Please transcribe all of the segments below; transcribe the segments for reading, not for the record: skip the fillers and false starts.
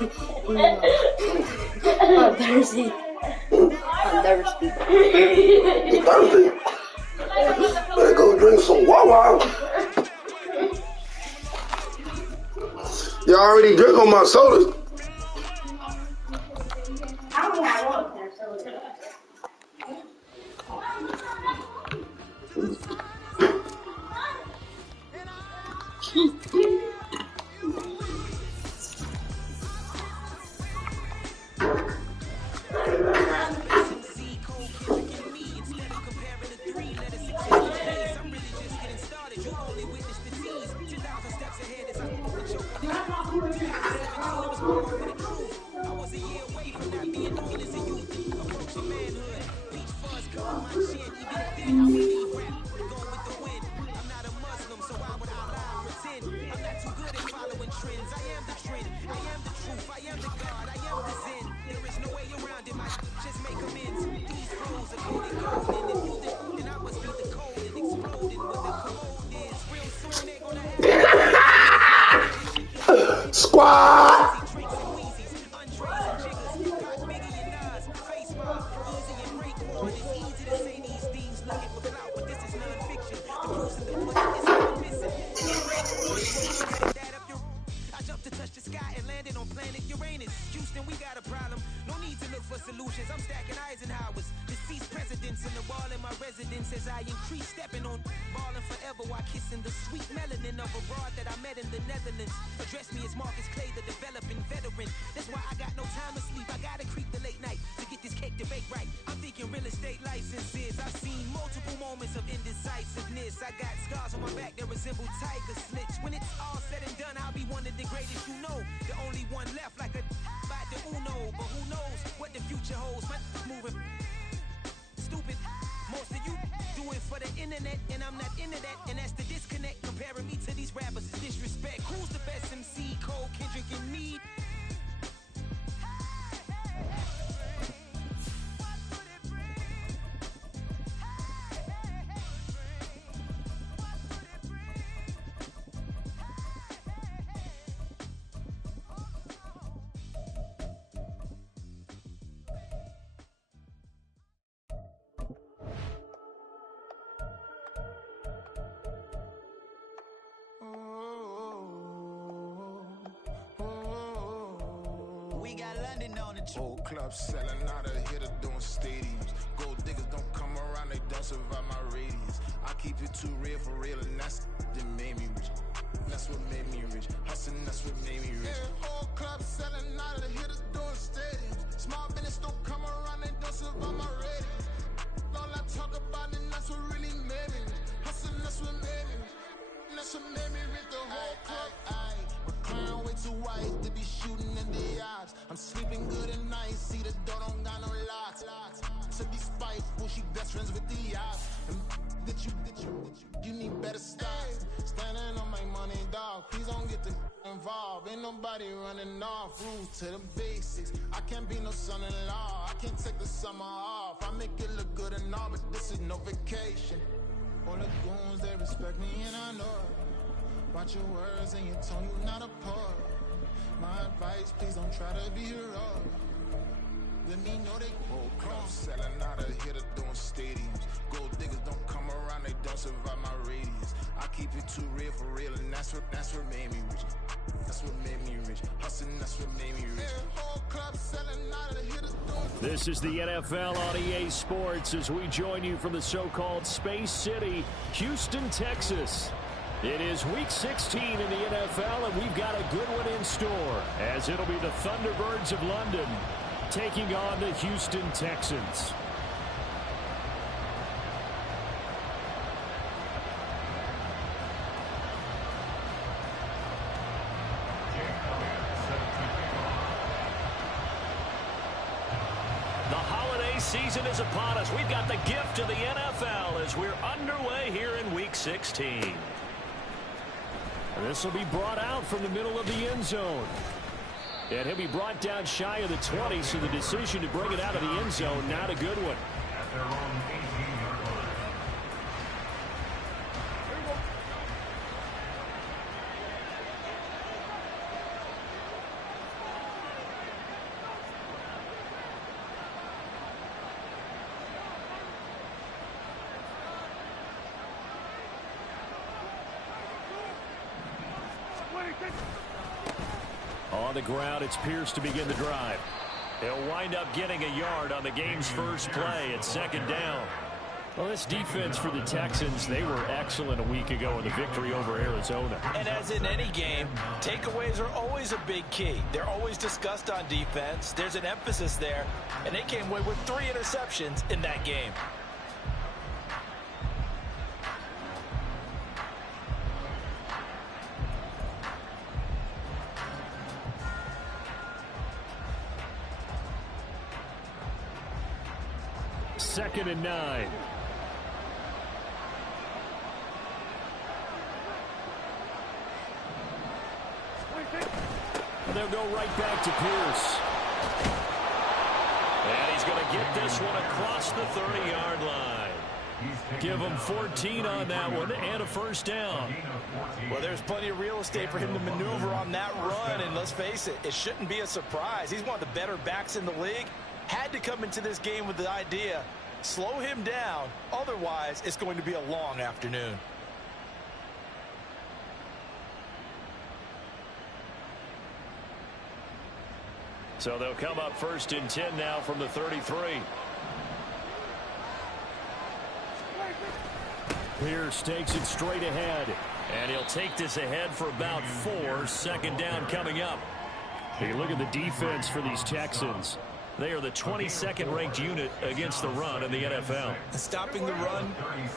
I'm thirsty. I'm thirsty. You thirsty? Better go drink some Wawa. You already drink on my sodas. I only have one pair of soda. Squad! Old clubs selling out of hitter doing stadiums. Gold diggers don't come around, they don't survive my radius. I keep it too real for real, and that's that made me rich. That's what made me rich. Hustling, that's what made me rich. Yeah, old clubs selling out of hitters doing stadiums. Small business don't come around, they don't survive my radius. All I talk about it, that's what really made me rich. Hustling, that's what made me rich. And that's what made me rich. The whole club. McLaren way too white to be shooting in the odds. I'm sleeping good at night, see the door don't got no locks. To be spiteful, she best friends with the odds. And you need better stocks. Standing on my money, dog. Please don't get the involved. Ain't nobody running off. Rules to the basics. I can't be no son-in-law. I can't take the summer off. I make it look good and all, but this is no vacation. All the goons, they respect me and I know it. Watch your words and your tone, you not a poet. My advice, please don't try to be heroic. Let me know they old clubs selling out of hitter doing stadiums. Gold diggers don't come around, they don't survive my radius. I keep it too real for real, and that's what made me rich. That's what made me rich. Hustling, that's what made me rich. Yeah, old clubs selling out of hitters doing. This is the NFL on EA Sports as we join you from the so-called Space City, Houston, Texas. It is Week 16 in the NFL, and we've got a good one in store, as it'll be the Thunderbirds of London taking on the Houston Texans. The holiday season is upon us. We've got the gift of the NFL as we're underway here in Week 16. And this will be brought out from the middle of the end zone. And he'll be brought down shy of the 20, so the decision to bring it out of the end zone, not a good one. On the ground, it's Pierce to begin the drive. He'll wind up getting a yard on the game's first play at second down. Well, this defense for the Texans, they were excellent a week ago in the victory over Arizona. And as in any game, takeaways are always a big key. They're always discussed on defense. There's an emphasis there, and they came away with 3 interceptions in that game. Second and 9. They'll go right back to Pierce. And he's going to get this one across the 30-yard line. Give him 14 on that one and a first down. Well, there's plenty of real estate for him to maneuver on that run, and let's face it, it shouldn't be a surprise. He's one of the better backs in the league. Had to come into this game with the idea, slow him down, otherwise it's going to be a long afternoon. So they'll come up first and 10 now from the 33. Pierce takes it straight ahead, and he'll take this ahead for about 4. Second down coming up. Hey, look at the defense for these Texans. They are the 22nd ranked unit against the run in the NFL. Stopping the run,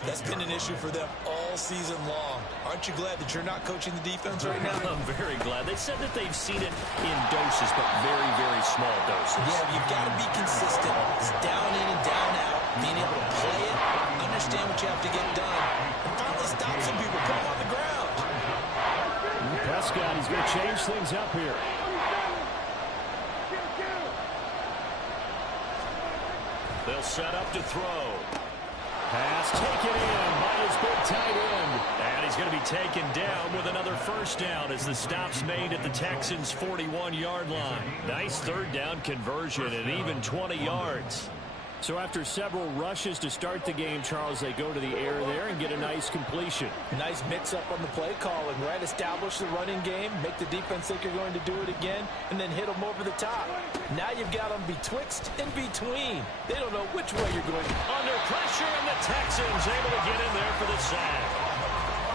that's been an issue for them all season long. Aren't you glad that you're not coaching the defense right now? I'm very glad. They said that they've seen it in doses, but very, very small doses. Yeah, you've got to be consistent. It's down in and down out. Being able to play it, understand what you have to get done, and finally stop some people, put them on the ground. Prescott is going to change things up here. They'll set up to throw. Pass taken in by his big tight end. And he's going to be taken down with another first down as the stop's made at the Texans' 41-yard line. Nice third down conversion and even 20 yards. So after several rushes to start the game, Charles, they go to the air there and get a nice completion. Nice mix-up on the play calling, right? Establish the running game, make the defense think you're going to do it again, and then hit them over the top. Now you've got them betwixt and between. They don't know which way you're going. Under pressure, and the Texans able to get in there for the sack.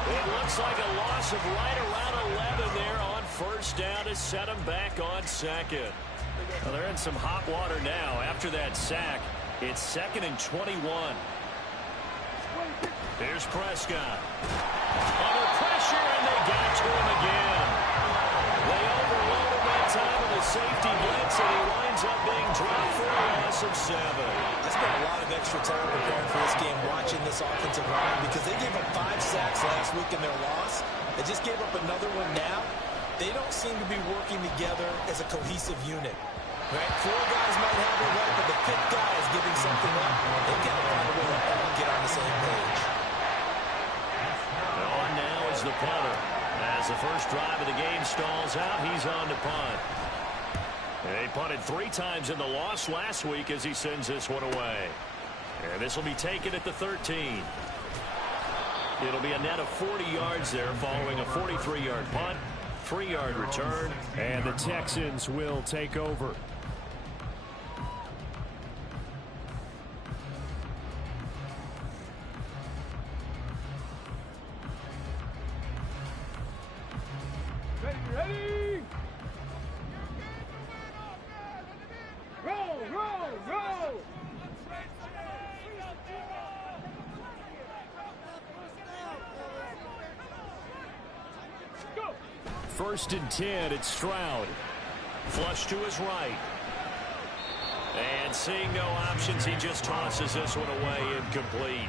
It looks like a loss of right around 11 there on first down to set them back on second. Well, they're in some hot water now after that sack. It's second and 21. Here's Prescott. Under pressure, and they got to him again. They overloaded that time with a safety blitz, and he winds up being dropped for a loss of 7. I spent a lot of extra time preparing for this game, watching this offensive line, because they gave up 5 sacks last week in their loss. They just gave up another one now. They don't seem to be working together as a cohesive unit. Right? 4 guys might have it right, but the 5th guy is giving something up. They've got to find a way to all get on the same page. On now is the punter. As the first drive of the game stalls out, he's on to punt. They punted 3 times in the loss last week as he sends this one away. And this will be taken at the 13. It'll be a net of 40 yards there following a 43-yard punt, 3-yard return, and the Texans will take over. Ready? Roll, roll, roll! Go! First and 10, it's Stroud. Flush to his right. And seeing no options, he just tosses this one away incomplete.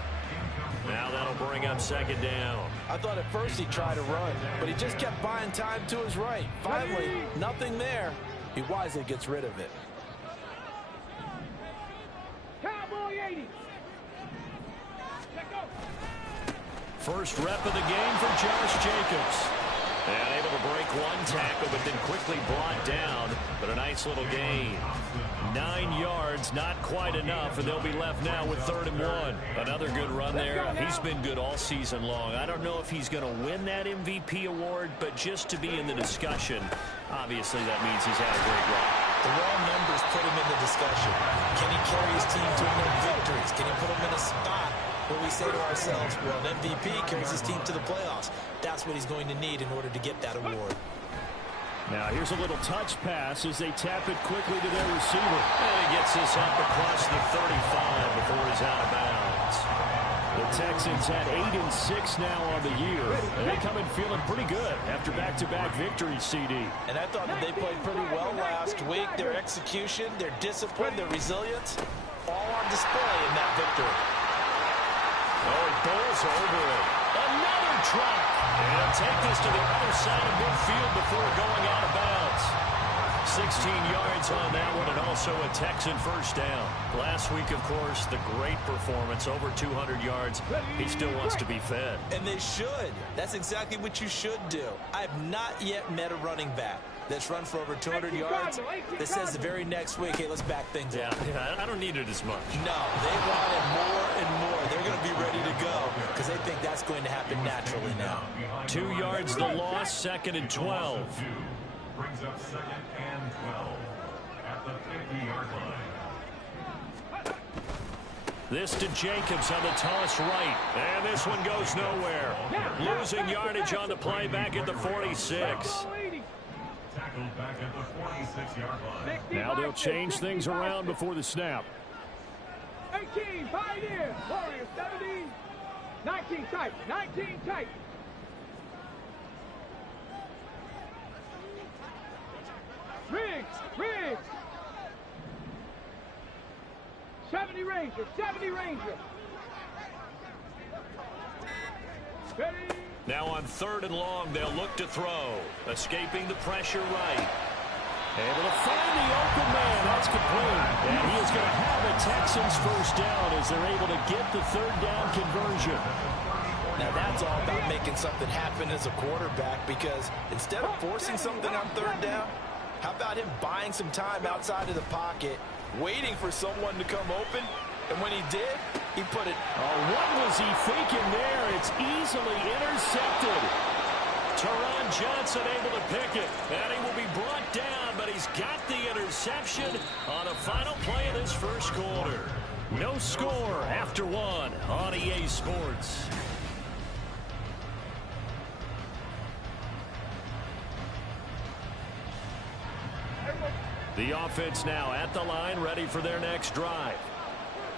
Now that'll bring up second down. I thought at first he'd try to run, but he just kept buying time to his right. Finally, nothing there. He wisely gets rid of it. Cowboy 80. Let go. First rep of the game for Josh Jacobs. And able to break one tackle, but then quickly brought down. But a nice nice little gain. 9 yards, not quite enough, and they'll be left now with 3rd and 1. Another good run there. He's been good all season long. I don't know if he's going to win that MVP award, but just to be in the discussion, obviously that means he's had a great run. The raw numbers put him in the discussion. Can he carry his team to win victories? Can he put them in a spot where we say to ourselves, well, an MVP carries his team to the playoffs? That's what he's going to need in order to get that award. Now here's a little touch pass as they tap it quickly to their receiver. And he gets this up across the 35 before he's out of bounds. The Texans had 8-6 now on the year. And they come in feeling pretty good after back-to-back victories, CD. And I thought that they played pretty well last week. Their execution, their discipline, their resilience, all on display in that victory. Oh, he bowls over it. Another drop. And he'll take this to the other side of midfield before going out of bounds. 16 yards on that one, and also a Texan first down. Last week, of course, the great performance, over 200 yards. He still wants to be fed. And they should. That's exactly what you should do. I have not yet met a running back that's run for over 200 yards that says the very next week, hey, let's back things up. Yeah, I don't need it as much. No, they want it more and more. They're going to be ready to go because they think that's going to happen naturally now. 2 yards the loss, 2nd and 12. Brings up 2nd and 12 at the 50-yard line. This to Jacobs on the toss right. And this one goes nowhere. Losing yardage on the play back at the 46. Tackled back at the 46-yard line. Now they'll change things around before the snap. 18, Pioneer. Warriors, 17. 19 tight. 19 tight. Riggs. 70 Ranger. 70 Ranger. Ready. Now on 3rd and long, they'll look to throw. Escaping the pressure right. Able to find the open man. That's complete. And he is going to have a Texans first down as they're able to get the 3rd down conversion. Now that's all about making something happen as a quarterback, because instead of forcing something on 3rd down, how about him buying some time outside of the pocket, waiting for someone to come open, and when he did, he put it. Oh, what was he thinking there? It's easily intercepted. Teron Johnson able to pick it, and he will be brought down, but he's got the interception on the final play of this first quarter. No score after 1 on EA Sports. The offense now at the line, ready for their next drive.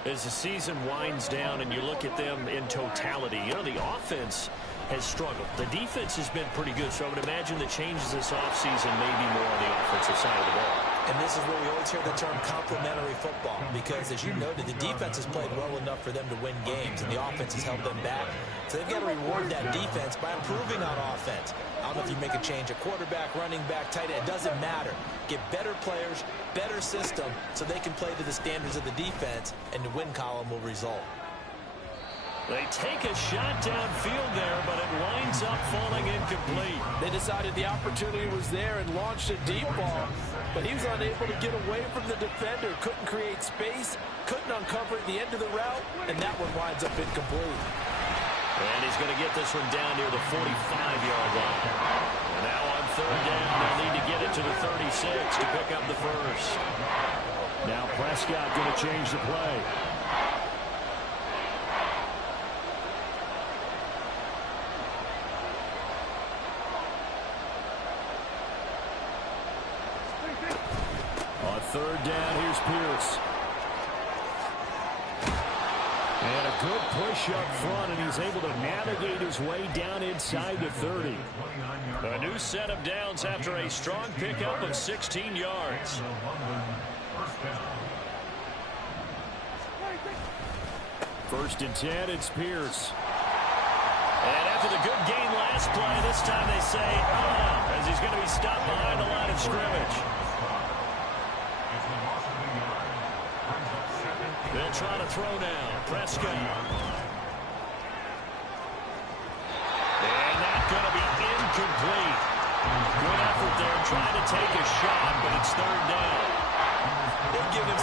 As the season winds down and you look at them in totality, you know, the offense has struggled. The defense has been pretty good, so I would imagine the changes this offseason may be more on the offensive side of the ball. And this is where we always hear the term complementary football, because as you noted, the defense has played well enough for them to win games, and the offense has held them back. So they've got to reward that defense by improving on offense. I don't know if you make a change, a quarterback, running back, tight end, it doesn't matter. Get better players, better system, so they can play to the standards of the defense, and the win column will result. They take a shot downfield there, but it winds up falling incomplete. They decided the opportunity was there and launched a deep ball, but he was unable to get away from the defender, couldn't create space, couldn't uncover at the end of the route, and that one winds up incomplete. And he's going to get this one down near the 45-yard line. And now on 3rd down, they'll need to get it to the 36 to pick up the first. Now Prescott going to change the play. On 3rd down, here's Pierce. And a good push up front, and he's able to navigate his way down inside the 30. A new set of downs after a strong pickup of 16 yards. First and 10, it's Pierce. And after the good game last play, this time they say, as he's going to be stopped behind the line of scrimmage. They'll try to throw now. Prescott. And that's going to be incomplete. Good effort there trying to take a shot, but it's 3rd down.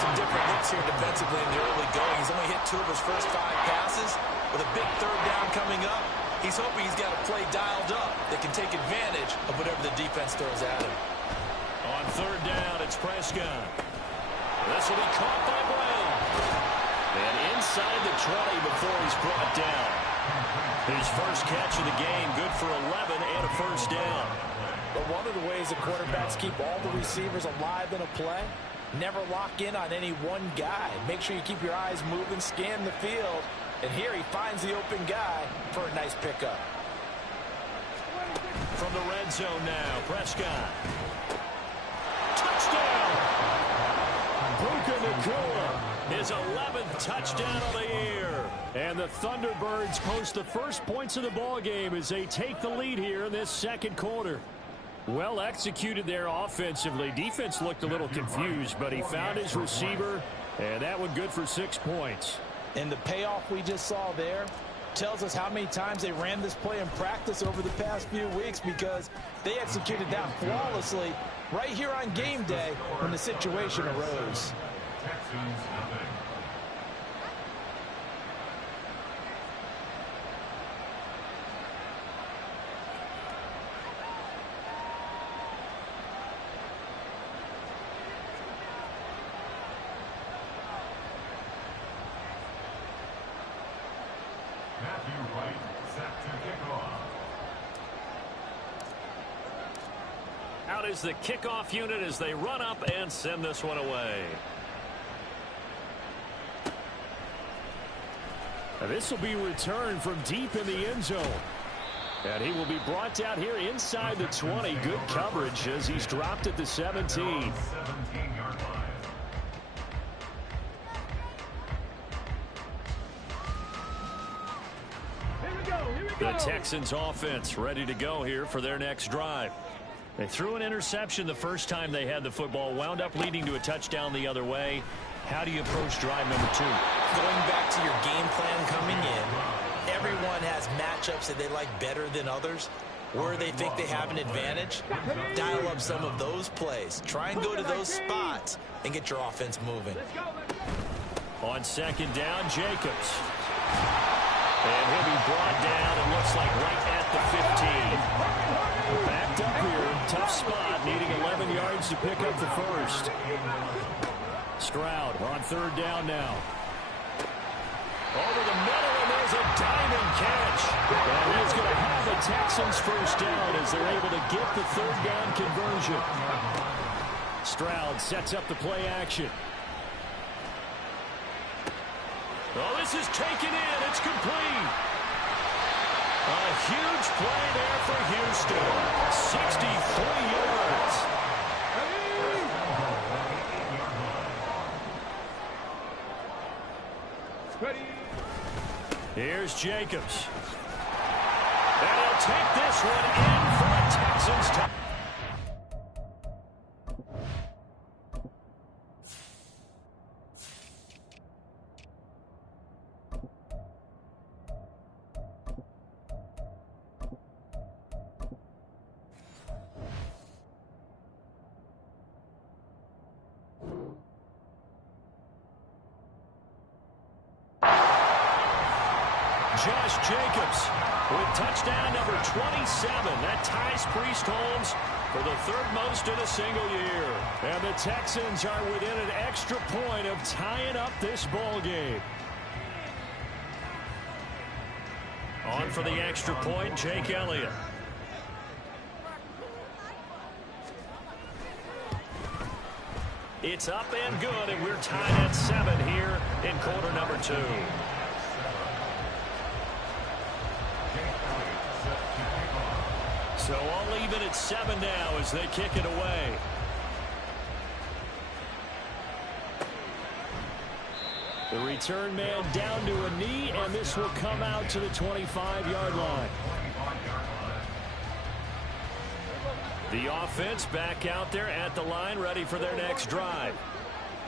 some different looks here defensively in the early going. He's only hit 2 of his first 5 passes. With a big third down coming up, he's hoping he's got a play dialed up that can take advantage of whatever the defense throws at him. On third down, it's Prescott. This will be caught by Brown. And inside the 20 before he's brought down. His first catch of the game, good for 11 and a first down. But one of the ways the quarterbacks keep all the receivers alive in a play, never lock in on any one guy. Make sure you keep your eyes moving, scan the field. And here he finds the open guy for a nice pickup. From the red zone now, Prescott. Touchdown! Puka Nacua, his 11th touchdown of the year. And the Thunderbirds post the first points of the ball game as they take the lead here in this second quarter. Well executed there offensively. Defense looked a little confused, but he found his receiver, and that one good for 6 points. And the payoff we just saw there tells us how many times they ran this play in practice over the past few weeks, because they executed that flawlessly right here on game day when the situation arose. Out is the kickoff unit as they run up and send this one away. And this will be returned from deep in the end zone. And he will be brought down here inside the 20. Good coverage as he's dropped at the 17. 17-yard line. The Texans offense ready to go here for their next drive. They threw an interception the first time they had the football, wound up leading to a touchdown the other way. How do you approach drive number 2? Going back to your game plan coming in, everyone has matchups that they like better than others. Where they think they have an advantage, dial up some of those plays. Try and go to those spots and get your offense moving. On second down, Jacobs. And he'll be brought down, it looks like right at the 15. Backed up here, tough spot, needing 11 yards to pick up the first. Stroud on third down now. Over the middle, and there's a diving catch. And he's going to have the Texans first down as they're able to get the third down conversion. Stroud sets up the play action. Oh, this is taken in. It's complete. A huge play there for Houston. 63 yards. Ready. Here's Jacobs. And he'll take this one in for a Texans touchdown. Josh Jacobs with touchdown number 27. That ties Priest Holmes for the third most in a single year. And the Texans are within an extra point of tying up this ball game. On for the extra point, Jake Elliott. It's up and good, and we're tied at 7 here in quarter number 2. So all even at 7 now as they kick it away. The return man down to a knee, and this will come out to the 25-yard line. The offense back out there at the line, ready for their next drive.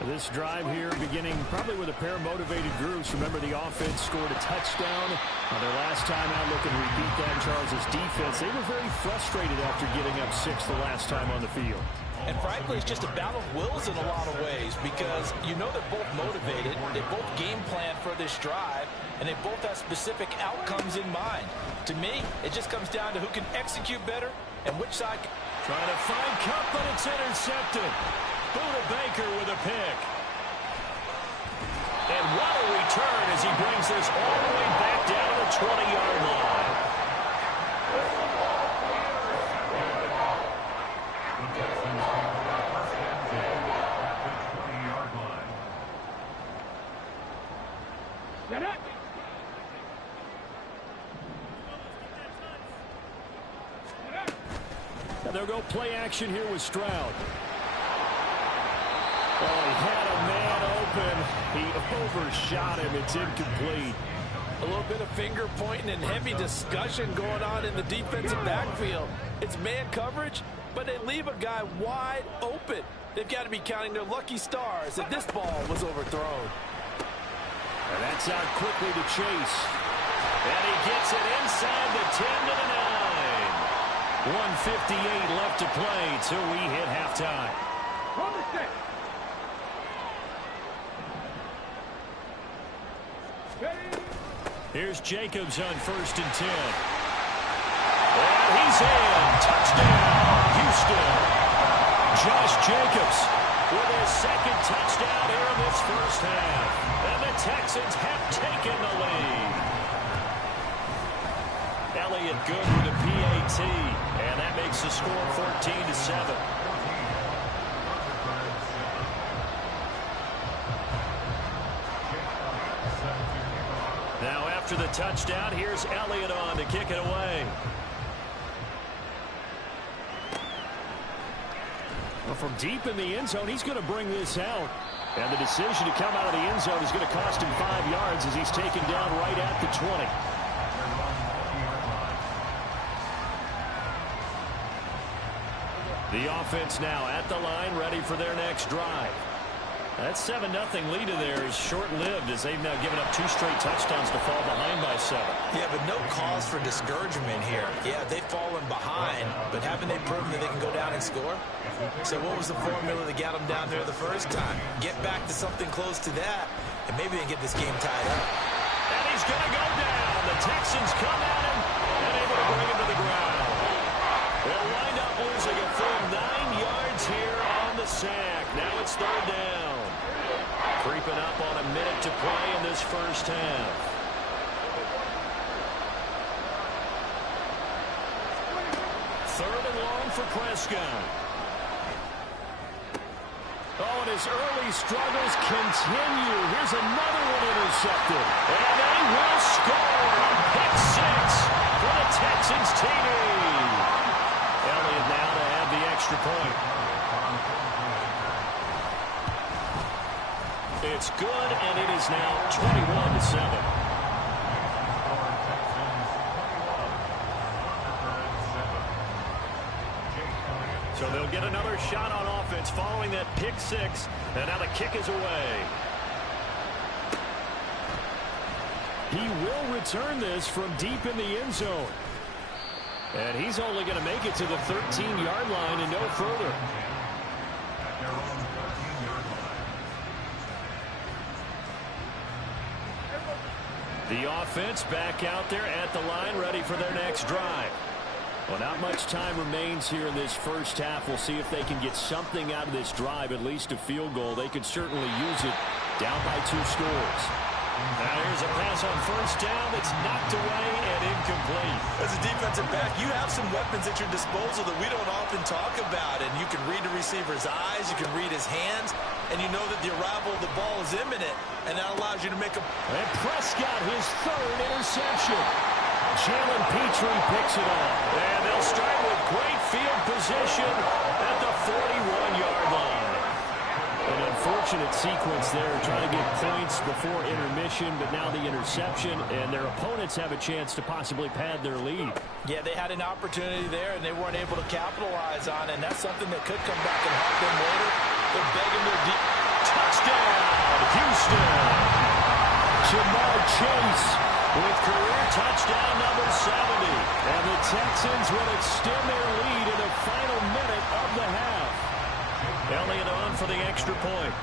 This drive here beginning probably with a pair of motivated groups. Remember, the offense scored a touchdown on their last time out, looking to repeat that. Charles' defense, they were very frustrated after getting up 6 the last time on the field. And frankly, it's just a battle of wills in a lot of ways because you know they're both motivated, they both game plan for this drive, and they both have specific outcomes in mind. To me, it just comes down to who can execute better and which side. Trying to find Cup, but it's intercepted. Buda Baker with a pick. And what a return as he brings this all the way back down to the 20-yard line. Set up. And they'll go play action here with Stroud. Oh, he had a man open. He overshot him. It's incomplete. A little bit of finger pointing and heavy discussion going on in the defensive backfield. It's man coverage, but they leave a guy wide open. They've got to be counting their lucky stars that this ball was overthrown. And that's out quickly to Chase. And he gets it inside the 10 to the 9. 1:58 left to play till we hit halftime. From the set. Here's Jacobs on 1st and 10. And he's in. Touchdown, Houston. Josh Jacobs with his second touchdown here in this first half. And the Texans have taken the lead. Elliott good with a PAT. And that makes the score 14-7. Now after the touchdown, here's Elliott on to kick it away. Well, from deep in the end zone, he's going to bring this out. And the decision to come out of the end zone is going to cost him 5 yards as he's taken down right at the 20. The offense now at the line, ready for their next drive. That 7-0 lead in there is short-lived as they've now given up 2 straight touchdowns to fall behind by 7. Yeah, but no cause for discouragement here. Yeah, they've fallen behind, but haven't they proven that they can go down and score? So what was the formula that got them down there the first time? Get back to something close to that, and maybe they can get this game tied up. And he's going to go down. The Texans come at him and able to bring him to the ground. They'll wind up losing a full 9 yards here on the sack. Now it's 3rd down. Creeping up on a minute to play in this first half. Third and long for Prescott. Oh, and his early struggles continue. Here's another one intercepted. And they will score. Pick 6 for the Texans TD. Elliott now to have the extra point. It's good, and it is now 21-7. So they'll get another shot on offense following that pick 6, and now the kick is away. He will return this from deep in the end zone. And he's only going to make it to the 13-yard line and no further. The offense back out there at the line, ready for their next drive. Well, not much time remains here in this first half. We'll see if they can get something out of this drive, at least a field goal. They could certainly use it down by 2 scores. Now here's a pass on 1st down that's knocked away and incomplete. As a defensive back, you have some weapons at your disposal that we don't often talk about. And you can read the receiver's eyes, you can read his hands, and you know that the arrival of the ball is imminent, and that allows you to make a... And Prescott, his 3rd interception. Jalen Petrie picks it up. And they'll start with great field position at the 41-yard line. An unfortunate sequence there, trying to get points before intermission, but now the interception, and their opponents have a chance to possibly pad their lead. Yeah, they had an opportunity there, and they weren't able to capitalize on it, and that's something that could come back and haunt them later. They're begging their deep... Touchdown, Houston! Jamar Chase with career touchdown number 70. And the Texans will extend their lead in the final minute of the half. Elliott on for the extra point.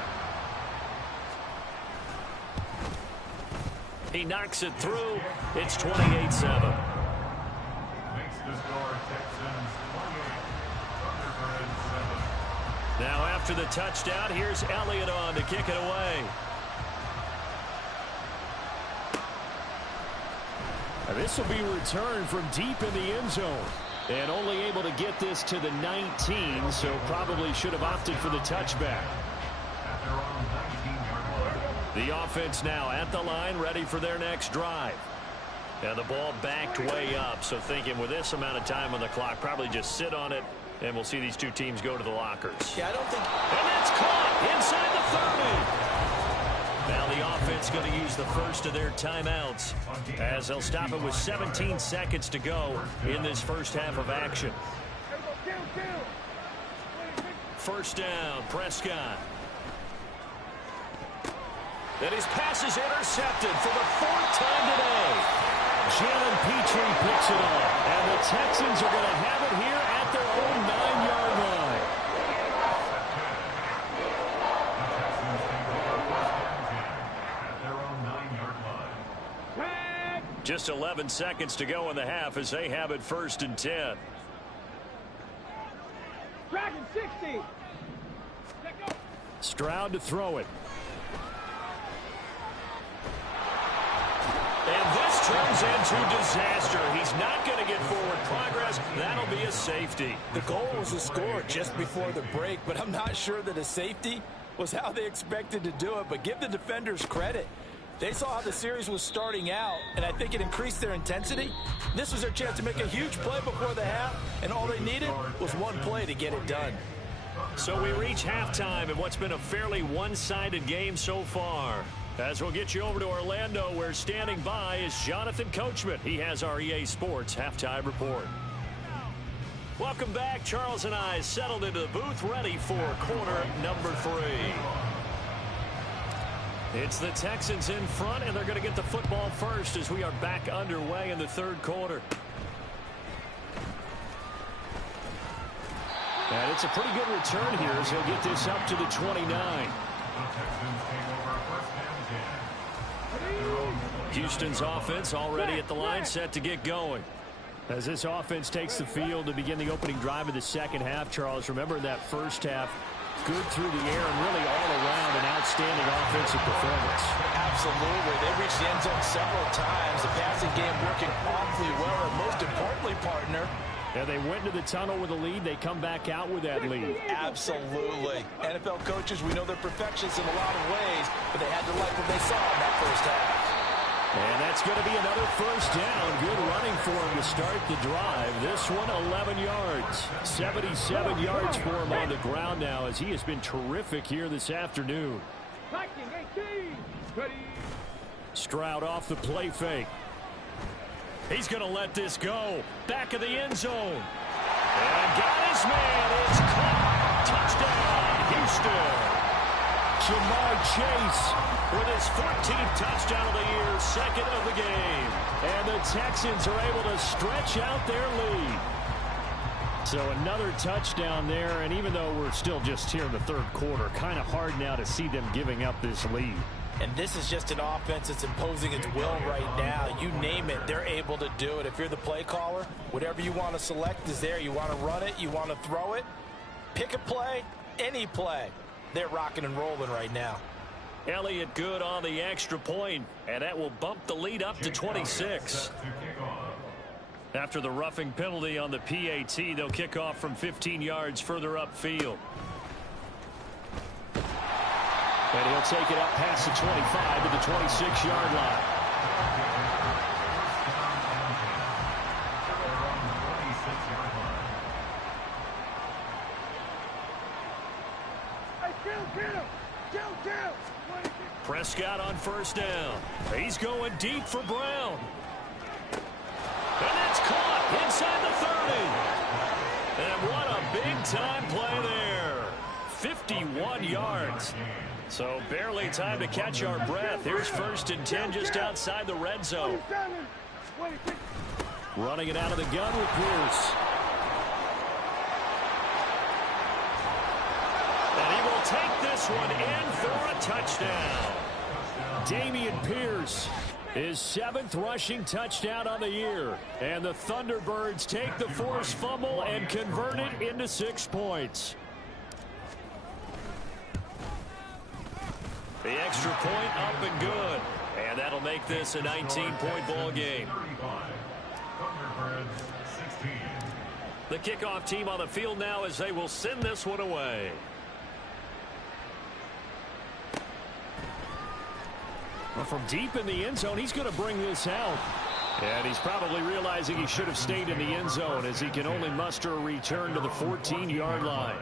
He knocks it through. It's 28-7. Makes the score Texans 28, Thunderbirds 7. Now after the touchdown, here's Elliott on to kick it away. This will be returned from deep in the end zone. And only able to get this to the 19, so probably should have opted for the touchback. At their own 19-yard line. The offense now at the line, ready for their next drive. And the ball backed way up, so thinking with this amount of time on the clock, probably just sit on it, and we'll see these two teams go to the lockers. Yeah, I don't think... And that's caught inside the 30. Now the offense going to use the first of their timeouts as they'll stop it with 17 seconds to go in this first half of action. First down, Prescott. And his pass is intercepted for the fourth time today. Jalen Petrie picks it up, and the Texans are going to have it here at their own 9-yard line. Just 11 seconds to go in the half as they have it first and 10. Dragon 60. Stroud to throw it. And this turns into disaster. He's not going to get forward progress. That'll be a safety. The goal was to score just before the break, but I'm not sure that a safety was how they expected to do it. But give the defenders credit. They saw how the series was starting out, and I think it increased their intensity. This was their chance to make a huge play before the half, and all they needed was one play to get it done. So we reach halftime in what's been a fairly one-sided game so far. As we'll get you over to Orlando, where standing by is Jonathan Coachman. He has our EA Sports Halftime Report. Welcome back. Charles and I settled into the booth, ready for quarter number 3. It's the Texans in front, and they're going to get the football first as we are back underway in the third quarter. And it's a pretty good return here as he'll get this up to the 29. Houston's offense already at the line, set to get going. As this offense takes the field to begin the opening drive of the second half, Charles, remember that first half, good through the air and really all around an outstanding offensive performance. Absolutely. They reached the end zone several times. The passing game working awfully well, and most importantly, partner, and they went to the tunnel with a lead. They come back out with that lead. Absolutely. NFL coaches, we know they're perfectionists in a lot of ways, but they had to like what they saw in that first half. And that's going to be another first down. Good running for him to start the drive. This one, 11 yards. 77 yards for him on the ground now as he has been terrific here this afternoon. Stroud off the play fake. He's going to let this go. Back of the end zone. And got his man. It's caught. Touchdown, Houston. Jamar Chase with his 14th touchdown of the year, second of the game. And the Texans are able to stretch out their lead. So another touchdown there, and even though we're still just here in the third quarter, kind of hard now to see them giving up this lead. And this is just an offense that's imposing its will right now. You name it, they're able to do it. If you're the play caller, whatever you want to select is there. You want to run it, you want to throw it. Pick a play, any play. They're rocking and rolling right now. Elliott good on the extra point, and that will bump the lead up to 26. After the roughing penalty on the PAT, they'll kick off from 15 yards further upfield. And he'll take it up past the 25 to the 26-yard line. Prescott on first down. He's going deep for Brown. And that's caught inside the 30. And what a big-time play there. 51 yards. So barely time to catch our breath. Here's first and 10 just outside the red zone. Running it out of the gun with Bruce. one in for a touchdown. Dameon Pierce, his 7th rushing touchdown on the year. And the Thunderbirds take the forced fumble and convert it into 6 points. The extra point up and good. And that'll make this a 19-point ball game. The kickoff team on the field now as they will send this one away. Well, from deep in the end zone, he's going to bring this out. And he's probably realizing he should have stayed in the end zone as he can only muster a return to the 14-yard line.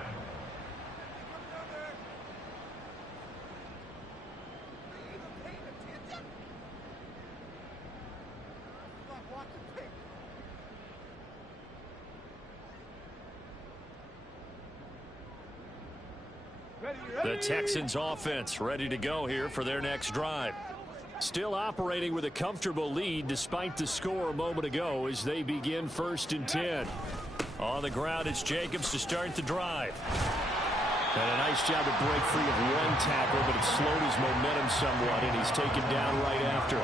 The Texans offense ready to go here for their next drive. Still operating with a comfortable lead despite the score a moment ago as they begin 1st and 10. On the ground, it's Jacobs to start the drive. And a nice job to break free of one tackle, but it slowed his momentum somewhat, and he's taken down right after.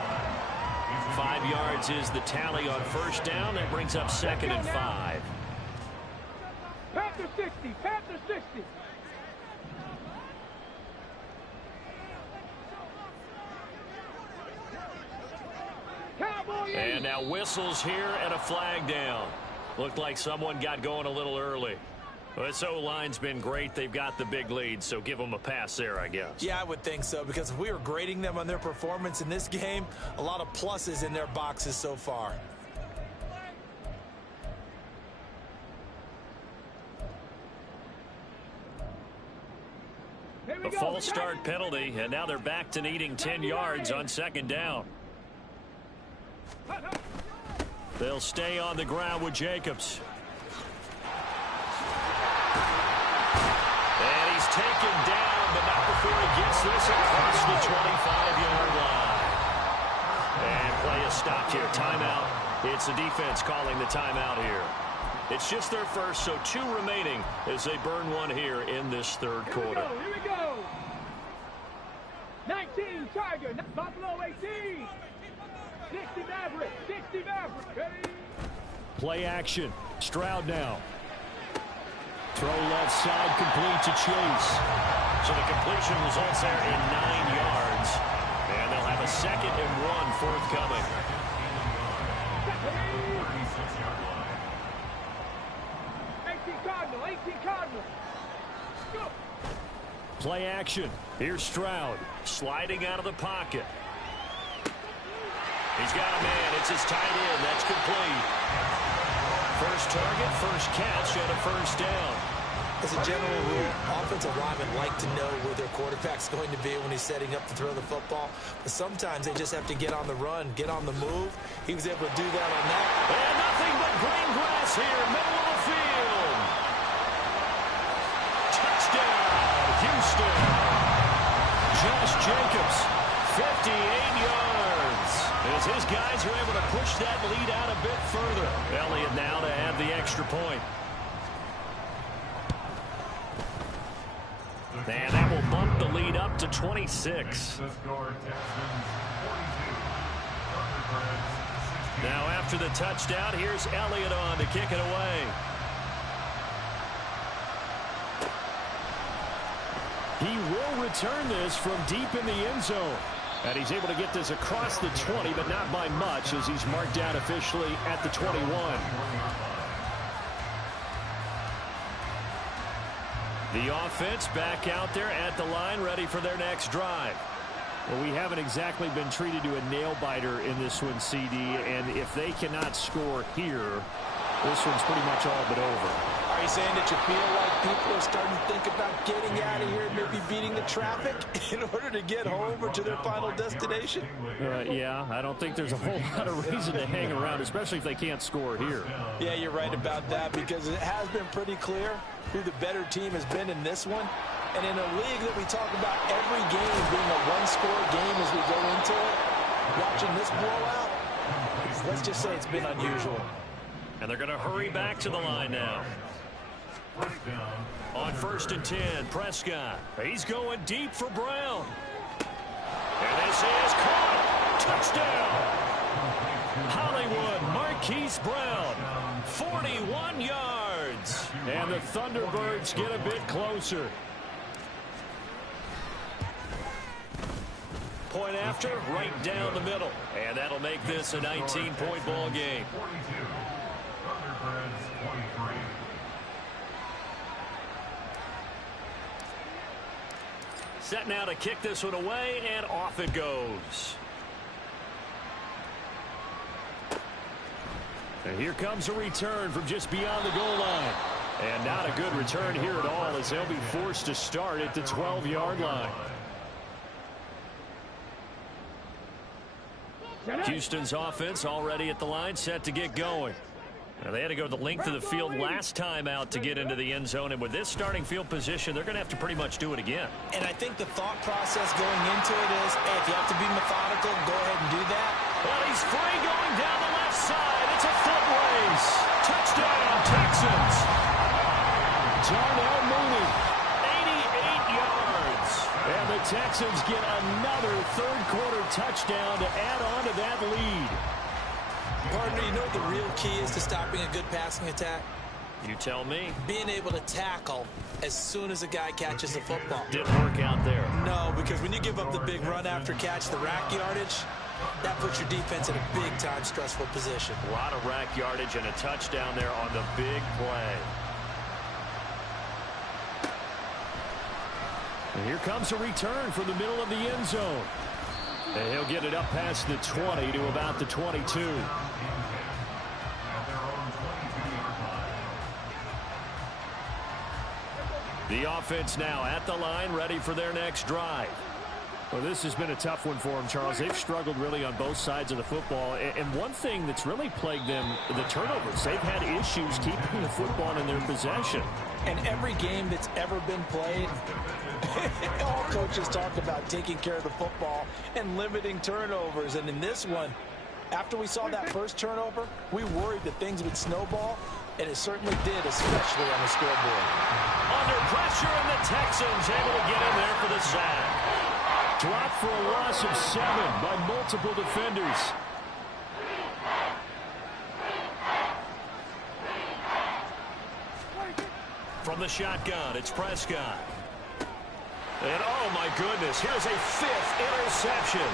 5 yards is the tally on 1st down. That brings up 2nd and 5. Panther 60, Panther 60. And now whistles here and a flag down. Looked like someone got going a little early. This O-line's been great. They've got the big lead, so give them a pass there, I guess. Yeah, I would think so, because if we were grading them on their performance in this game, a lot of pluses in their boxes so far. A false start penalty, and now they're back to needing 10 yards on 2nd down. They'll stay on the ground with Jacobs. And he's taken down, but not before he gets this across the 25-yard line. And play is stopped here. Timeout. It's the defense calling the timeout here. It's just their first, so 2 remaining as they burn one here in this 3rd quarter. Here we go. 19, Tiger. Buffalo 18. 60 Maverick. 60 Maverick. Ready? Play action. Stroud now. Throw left side, complete to Chase. So the completion results there in 9 yards. And they'll have a 2nd and 1 forthcoming. 18 Cardinal. 18 Cardinal. Go. Play action. Here's Stroud. Sliding out of the pocket. He's got a man. It's his tight end. That's complete. First target, first catch, and a 1st down. As a general rule, offensive linemen like to know where their quarterback's going to be when he's setting up to throw the football. But sometimes they just have to get on the run, get on the move. He was able to do that on that. And nothing but green grass here, middle of the field. Touchdown, Houston. Josh Jacobs, 58 yards. As his guys are able to push that lead out a bit further. Elliott now to add the extra point. And that will bump the lead up to 26. Now after the touchdown, here's Elliott on to kick it away. He will return this from deep in the end zone. And he's able to get this across the 20, but not by much, as he's marked out officially at the 21. The offense back out there at the line, ready for their next drive. Well, we haven't exactly been treated to a nail-biter in this one, CD, and if they cannot score here, this one's pretty much all but over. Are you saying that you feel like people are starting to think about getting out of here and maybe beating the traffic in order to get home or to their final destination? Yeah, I don't think there's a whole lot of reason to hang around, especially if they can't score here. Yeah, you're right about that, because it has been pretty clear who the better team has been in this one. And in a league that we talk about every game being a one-score game as we go into it, watching this blowout, let's just say it's been unusual. And they're going to hurry back to the line now. First down. On 1st and 10, Prescott. He's going deep for Brown. And this is caught. Touchdown. Hollywood Marquise Brown. 41 yards. And the Thunderbirds get a bit closer. Point after, right down the middle. And that'll make this a 19-point ball game. 42. Thunderbirds 23. Set now to kick this one away, and off it goes. And here comes a return from just beyond the goal line. And not a good return here at all, as they'll be forced to start at the 12-yard line. Houston's offense already at the line, set to get going. Now, they had to go the length of the field last time out to get into the end zone, and with this starting field position, they're going to have to pretty much do it again. And I think the thought process going into it is, hey, if you have to be methodical, go ahead and do that. Well, he's free going down the left side. It's a foot race. Touchdown, Texans. Darnell Mooney, 88 yards. And the Texans get another third-quarter touchdown to add on to that lead. Partner, you know what the real key is to stopping a good passing attack? You tell me. Being able to tackle as soon as a guy catches the football. Didn't work out there. No, because when you give up the big run after catch, the rack yardage, that puts your defense in a big-time stressful position. A lot of rack yardage and a touchdown there on the big play. And here comes a return from the middle of the end zone. And he'll get it up past the 20 to about the 22. The offense now at the line, ready for their next drive. Well, this has been a tough one for them, Charles. They've struggled really on both sides of the football. And one thing that's really plagued them, the turnovers. They've had issues keeping the football in their possession. And every game that's ever been played, all coaches talk about taking care of the football and limiting turnovers. And in this one, after we saw that first turnover, we worried that things would snowball, and it certainly did, especially on the scoreboard. Under pressure, and the Texans able to get in there for the sack. Dropped for a loss of 7 by multiple defenders. From the shotgun, it's Prescott. And oh my goodness, here's a 5th interception.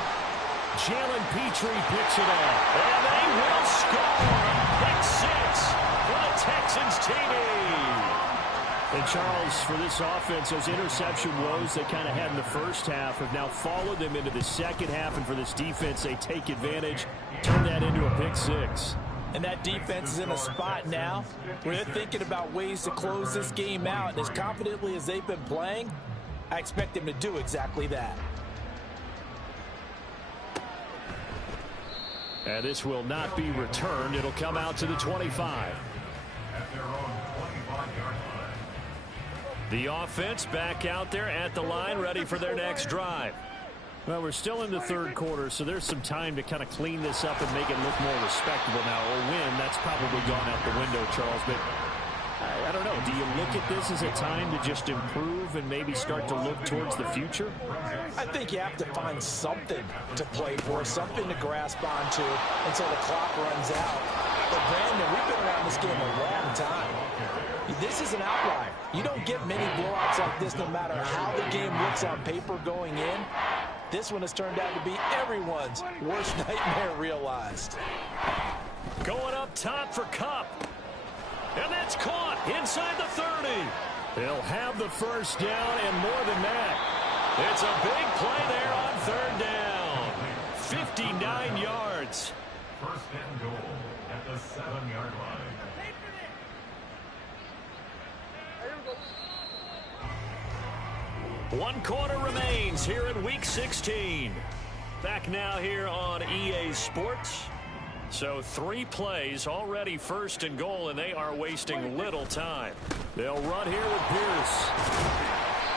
Jalen Petrie picks it up. And they will score. Pick 6 for the Texans TV. And Charles, for this offense, those interception woes they kind of had in the first half have now followed them into the second half. And for this defense, they take advantage, turn that into a pick 6. And that defense is in a spot now where they're thinking about ways to close this game out. And as confidently as they've been playing, I expect them to do exactly that. And this will not be returned. It'll come out to the 25. At their own 25-yard line. The offense back out there at the line, ready for their next drive. Well, we're still in the third quarter, so there's some time to kind of clean this up and make it look more respectable now. Or win, that's probably gone out the window, Charles. But I don't know. Do you look at this as a time to just improve and maybe start to look towards the future? I think you have to find something to play for, something to grasp onto until the clock runs out. But Brandon, we've been around this game a long time. This is an outlier. You don't get many blowouts like this no matter how the game looks on paper going in. This one has turned out to be everyone's worst nightmare realized. Going up top for Kupp. And that's caught inside the 30. They'll have the first down and more than that. It's a big play there on 3rd down. 59 yards. First and goal at the 7-yard line. One quarter remains here in Week 16. Back now here on EA Sports. So 3 plays already 1st and goal, and they are wasting little time. They'll run here with Pierce.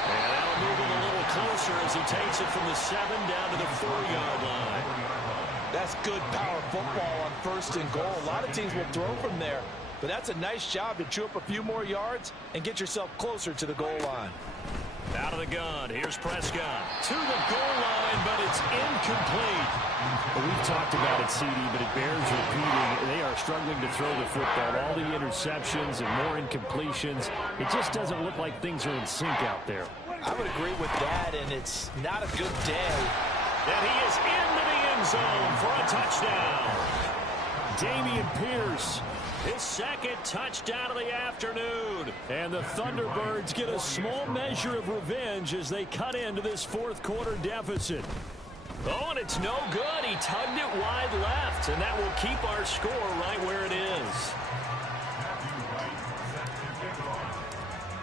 And that'll move him a little closer as he takes it from the 7 down to the 4-yard line. That's good power football on 1st and goal. A lot of teams will throw from there. But that's a nice job to chew up a few more yards and get yourself closer to the goal line. Out of the gun, here's Prescott. To the goal line, but it's incomplete. Well, we've talked about it, CD, but it bears repeating. They are struggling to throw the football. All the interceptions and more incompletions. It just doesn't look like things are in sync out there. I would agree with that, and it's not a good day. And he is into the end zone for a touchdown. Dameon Pierce, his second touchdown of the afternoon. And the Thunderbirds get a small measure of revenge as they cut into this fourth quarter deficit. Oh, and it's no good. He tugged it wide left, and that will keep our score right where it is.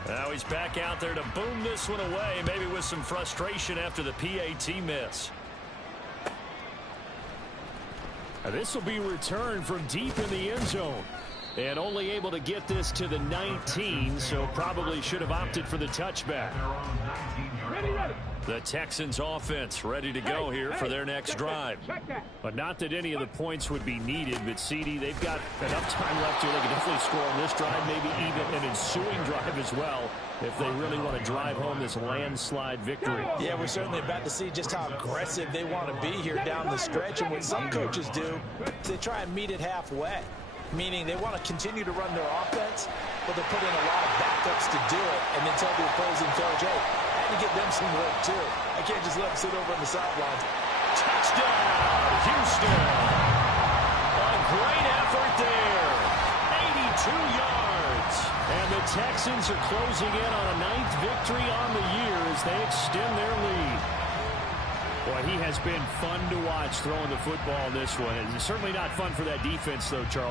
Now he's back out there to boom this one away, maybe with some frustration after the PAT miss. Now this will be returned from deep in the end zone. And only able to get this to the 19, so probably should have opted for the touchback. Ready. The Texans offense ready to go here for their next drive. But not that any of the points would be needed, but CD, they've got enough time left here. They can definitely score on this drive, maybe even an ensuing drive as well, if they really want to drive home this landslide victory. Yeah, we're certainly about to see just how aggressive they want to be here down the stretch. And what some coaches do is they try and meet it halfway, meaning they want to continue to run their offense, but they'll put in a lot of backups to do it and then tell the opposing coach, hey, I had to get them some work too. I can't just let them sit over on the sidelines. Touchdown, Houston. A great effort there. 82 yards. And the Texans are closing in on a 9th victory on the year as they extend their lead. Boy, he has been fun to watch throwing the football in this one. It's certainly not fun for that defense, though, Charles.